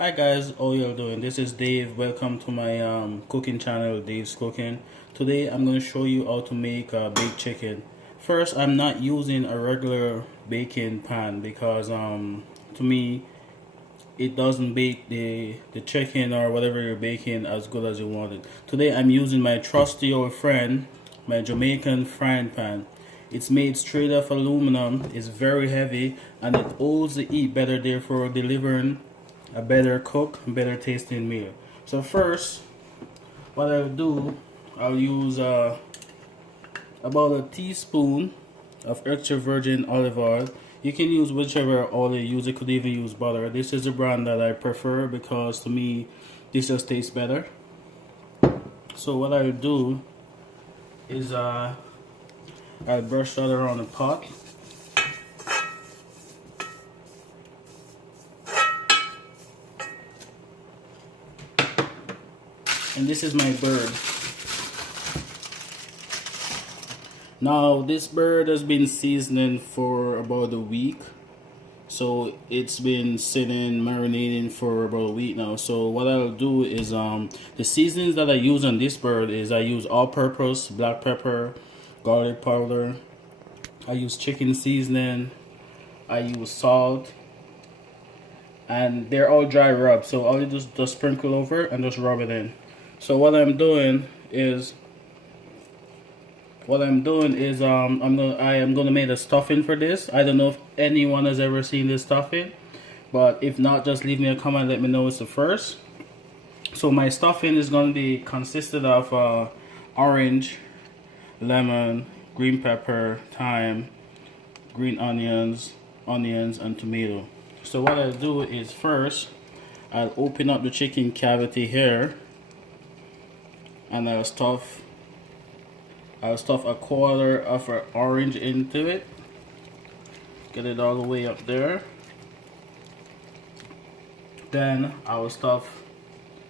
Hi guys, how y'all doing? This is Dave. Welcome to my cooking channel, Dave's Cooking. Today I'm going to show you how to make baked chicken. First, I'm not using a regular baking pan because to me it doesn't bake the chicken or whatever you're baking as good as you want it. Today I'm using my trusty old friend, my Jamaican frying pan. It's made straight off aluminum, it's very heavy, and it holds the heat better, therefore delivering a better cook, better tasting meal. So first, what I'll do, I'll use about a teaspoon of extra virgin olive oil. You can use whichever oil you use. You could even use butter. This is the brand that I prefer because to me, this just tastes better. So what I'll do is I'll brush that around the pot. And this is my bird. Now this bird has been seasoning for about a week. So it's been sitting marinating for about a week now. So what I'll do is the seasonings that I use on this bird is I use all-purpose, black pepper, garlic powder. I use chicken seasoning. I use salt. And they're all dry rub. So I'll just sprinkle over and just rub it in. So what I'm doing is I am gonna make a stuffing for this. I don't know if anyone has ever seen this stuffing, but if not, just leave me a comment, let me know it's the first. So my stuffing is gonna be consisted of orange, lemon, green pepper, thyme, green onions, and tomato. So what I'll do is first I'll open up the chicken cavity here, and I'll stuff a quarter of an orange into it. Get it all the way up there. Then I will stuff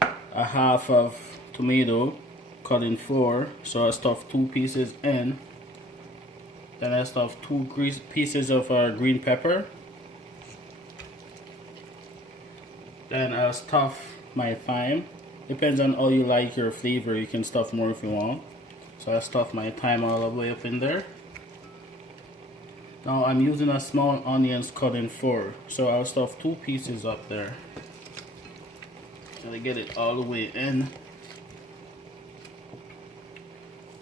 a half of tomato cut in four. So I stuff 2 pieces in. Then I stuff 2 pieces of green pepper. Then I'll stuff my thyme. Depends on how you like your flavor. You can stuff more if you want. So I stuff my thyme all the way up in there. Now I'm using a small onions cut in 4. So I'll stuff 2 pieces up there. And I get it all the way in.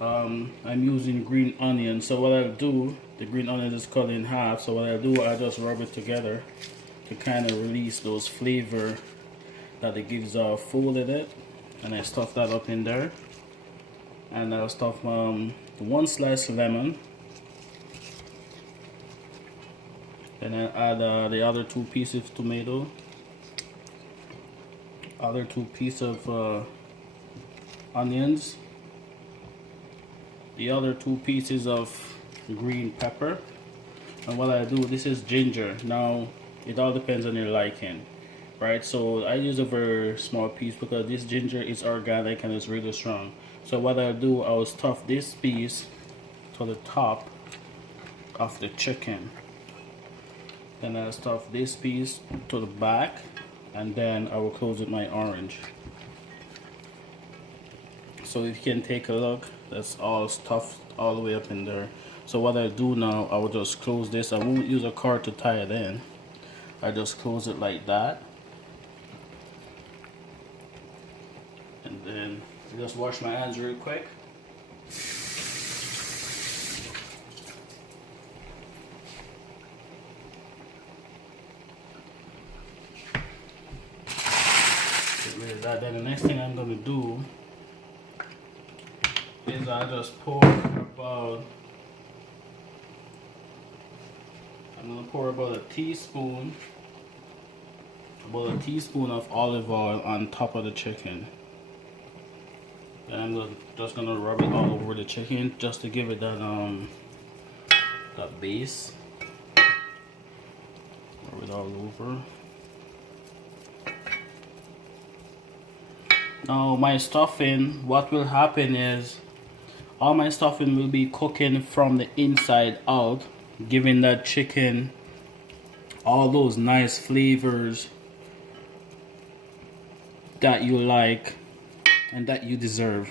I'm using green onion. So what I'll do, the green onion is cut in half. So what I'll do, I just rub it together to kind of release those flavor that it gives food in it. And I stuff that up in there. And I'll stuff 1 slice of lemon. Then I'll add the other 2 pieces of tomato, other 2 pieces of onions, the other 2 pieces of green pepper, and what I do, this is ginger. Now it all depends on your liking, right? So I use a very small piece because this ginger is organic and it's really strong. So what I'll do, I'll stuff this piece to the top of the chicken. Then I'll stuff this piece to the back, and then I will close with my orange. So if you can take a look, that's all stuffed all the way up in there. So what I do now, I will just close this. I won't use a cord to tie it in. I just close it like that. And then just wash my hands real quick. Get rid of that. Then the next thing I'm gonna do is I just pour about a teaspoon of olive oil on top of the chicken. Then I'm just gonna rub it all over the chicken just to give it that base. Rub it all over. Now my stuffing, what will happen is all my stuffing will be cooking from the inside out, giving that chicken all those nice flavors that you like and that you deserve.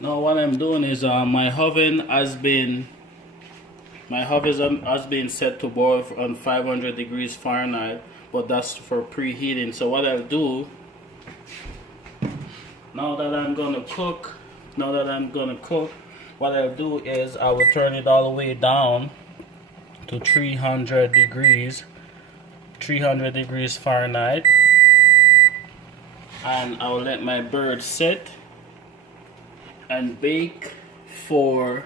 Now what I'm doing is my oven has been set to boil on 500 degrees Fahrenheit, but that's for preheating. So what I'll do now that I'm gonna cook, what I'll do is I will turn it all the way down to 300 degrees Fahrenheit, and I'll let my bird sit and bake for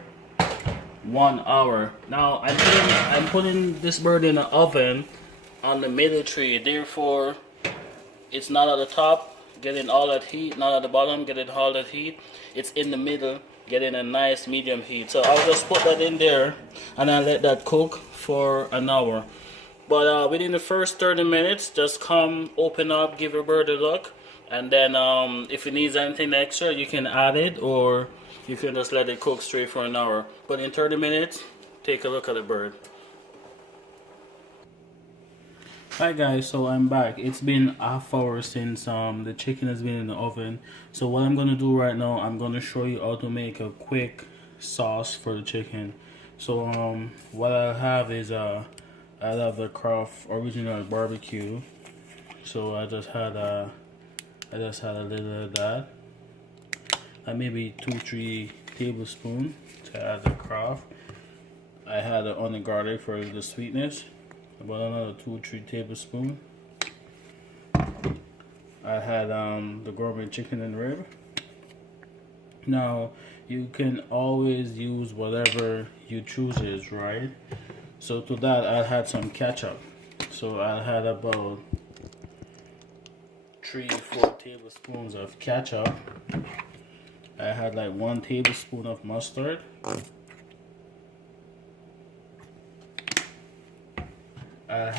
1 hour. Now I'm putting this bird in the oven on the middle tray, therefore it's not at the top getting all that heat, not at the bottom getting all that heat. It's in the middle getting a nice medium heat. So I'll just put that in there and I'll let that cook for an hour. But within the first 30 minutes, just come, open up, give your bird a look, and then if it needs anything extra, you can add it, or you can just let it cook straight for an hour. But in 30 minutes, take a look at the bird. Hi guys, so I'm back. It's been half hour since the chicken has been in the oven. So what I'm gonna do right now, I'm gonna show you how to make a quick sauce for the chicken. So what I have is I have the Kraft Original Barbecue. So I just had a little of that, and maybe 2-3 tablespoons to add the Kraft. I had the onion garlic for the sweetness, about another 2-3 tablespoons. I had the gourmet chicken and rib. Now you can always use whatever you chooses, right? So to that I had some ketchup. So I had about 3-4 tablespoons of ketchup. I had like 1 tablespoon of mustard. I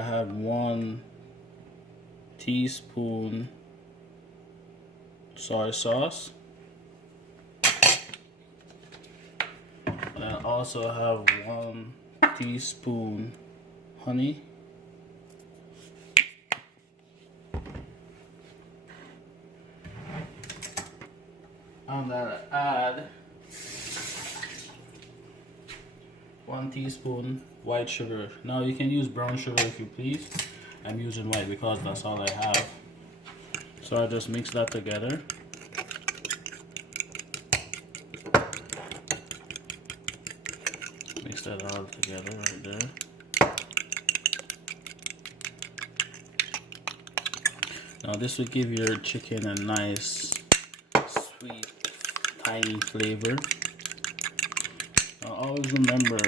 had 1 teaspoon soy sauce. And I also have 1 teaspoon honey. I'm gonna add 1 teaspoon white sugar. Now you can use brown sugar if you please. I'm using white because that's all I have. So I just mix that together. Mix that all together right there. Now this will give your chicken a nice, sweet, tiny flavor. Now always remember,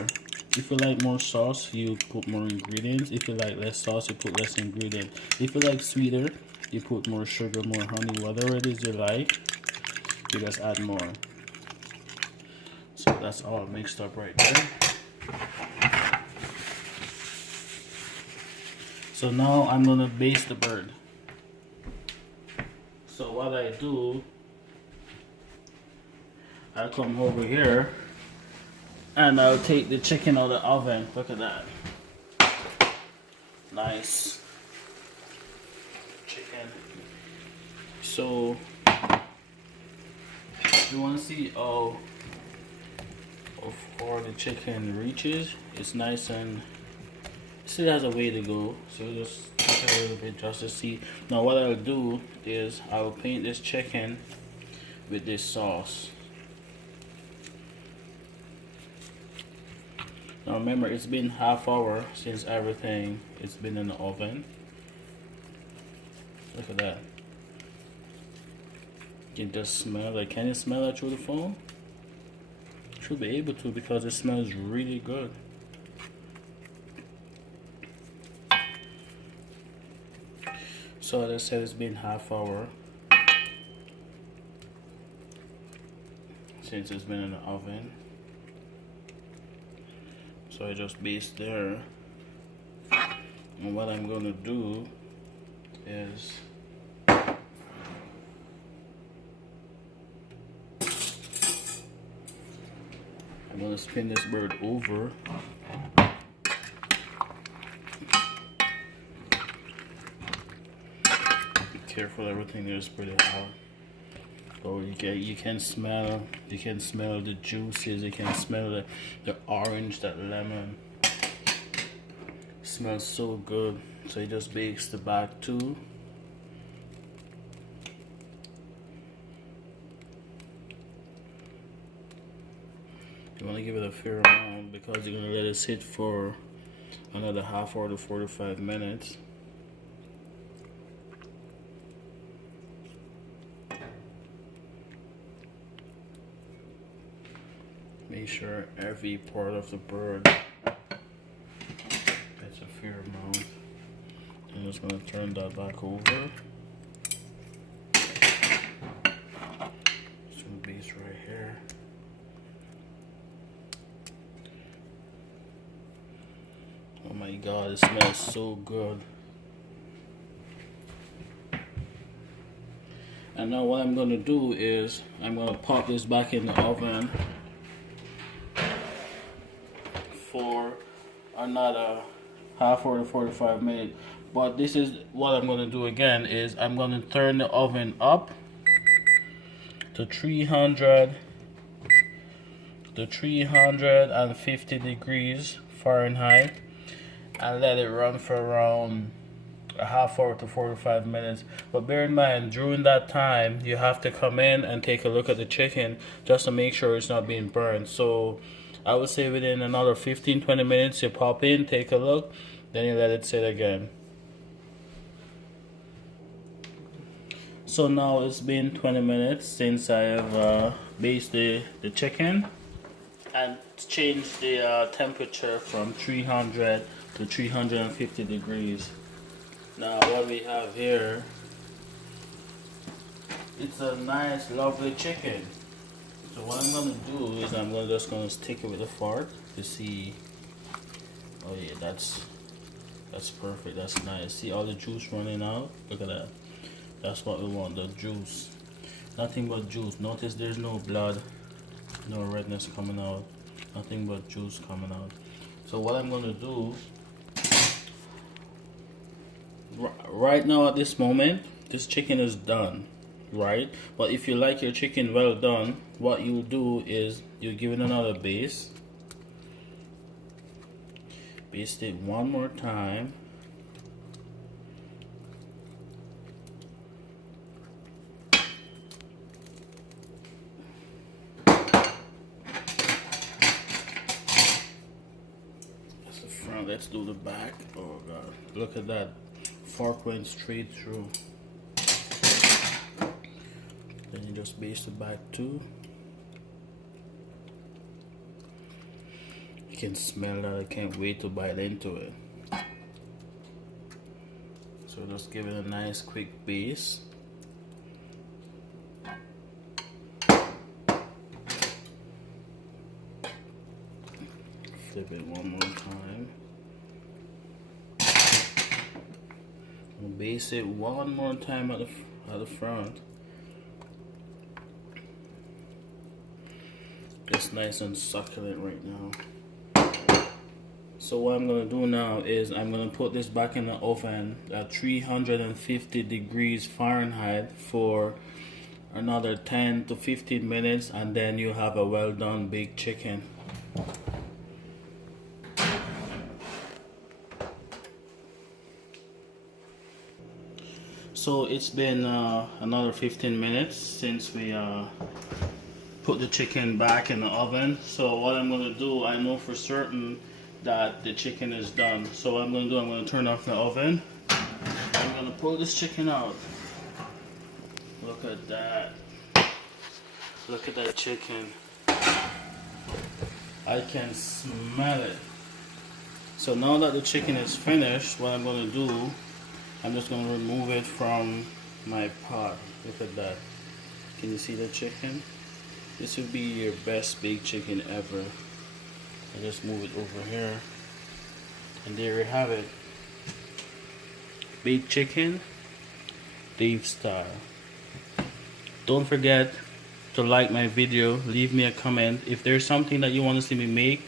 if you like more sauce, you put more ingredients. If you like less sauce, you put less ingredients. If you like sweeter, you put more sugar, more honey, whatever it is you like, you just add more. So that's all mixed up right there. So now I'm gonna baste the bird. So what I do, I come over here and I'll take the chicken out of the oven. Look at that. Nice chicken. So you want to see how far the chicken reaches. It's nice and still has a way to go. So just take a little bit just to see. Now what I'll do is I'll paint this chicken with this sauce. Now remember, it's been half hour since everything it's been in the oven. Look at that. You can just smell it. Can you smell it through the phone? Should be able to because it smells really good. So as I said, it's been half hour since it's been in the oven. So I just baste there, and what I'm gonna do is I'm gonna spin this bird over careful, everything is pretty hot. So you can smell the juices, you can smell the orange, that lemon. It smells so good. So it just bakes the back too. You want to give it a fair amount because you're going to let it sit for another half hour to 45 minutes. Make sure every part of the bird gets a fair amount. I'm just going to turn that back over. Some base right here. Oh my god, it smells so good. And now what I'm going to do is I'm going to pop this back in the oven for another half hour to 45 minutes. But this is what I'm going to do again is I'm going to turn the oven up to 350 degrees Fahrenheit and let it run for around a half hour to 45 minutes. But bear in mind, during that time you have to come in and take a look at the chicken just to make sure it's not being burned. So I would say within another 15-20 minutes you pop in, take a look, then you let it sit again. So now it's been 20 minutes since I have basted the chicken and changed the temperature from 300 to 350 degrees. Now what we have here, it's a nice lovely chicken. So what I'm gonna do is I'm just gonna stick it with a fork to see. Oh yeah, that's perfect. That's nice. See all the juice running out? Look at that. That's what we want, the juice. Nothing but juice. Notice there's no blood, no redness coming out. Nothing but juice coming out. So what I'm gonna do right now at this moment, this chicken is done, right? But if you like your chicken well done, what you'll do is you give it another baste it one more time, that's the front. Let's do the back. Oh god, look at that, fork went straight through. Then you just baste the back too. You can smell that. I can't wait to bite into it. So just give it a nice quick baste. Flip it one more time. And baste it one more time at the front. It's nice and succulent right now. So what I'm gonna do now is I'm gonna put this back in the oven at 350 degrees Fahrenheit for another 10 to 15 minutes, and then you have a well done baked chicken. So it's been another 15 minutes since we put the chicken back in the oven. So what I'm gonna do, I know for certain that the chicken is done. So what I'm gonna do, I'm gonna turn off the oven. I'm gonna pull this chicken out. Look at that. Look at that chicken. I can smell it. So now that the chicken is finished, what I'm gonna do, I'm just gonna remove it from my pot. Look at that. Can you see the chicken? This would be your best baked chicken ever. I just move it over here, and there you have it. Baked chicken, Dave style. Don't forget to like my video, leave me a comment. If there's something that you want to see me make,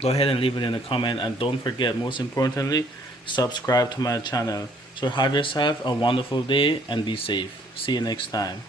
go ahead and leave it in the comment, and don't forget, most importantly, subscribe to my channel. So have yourself a wonderful day and be safe. See you next time.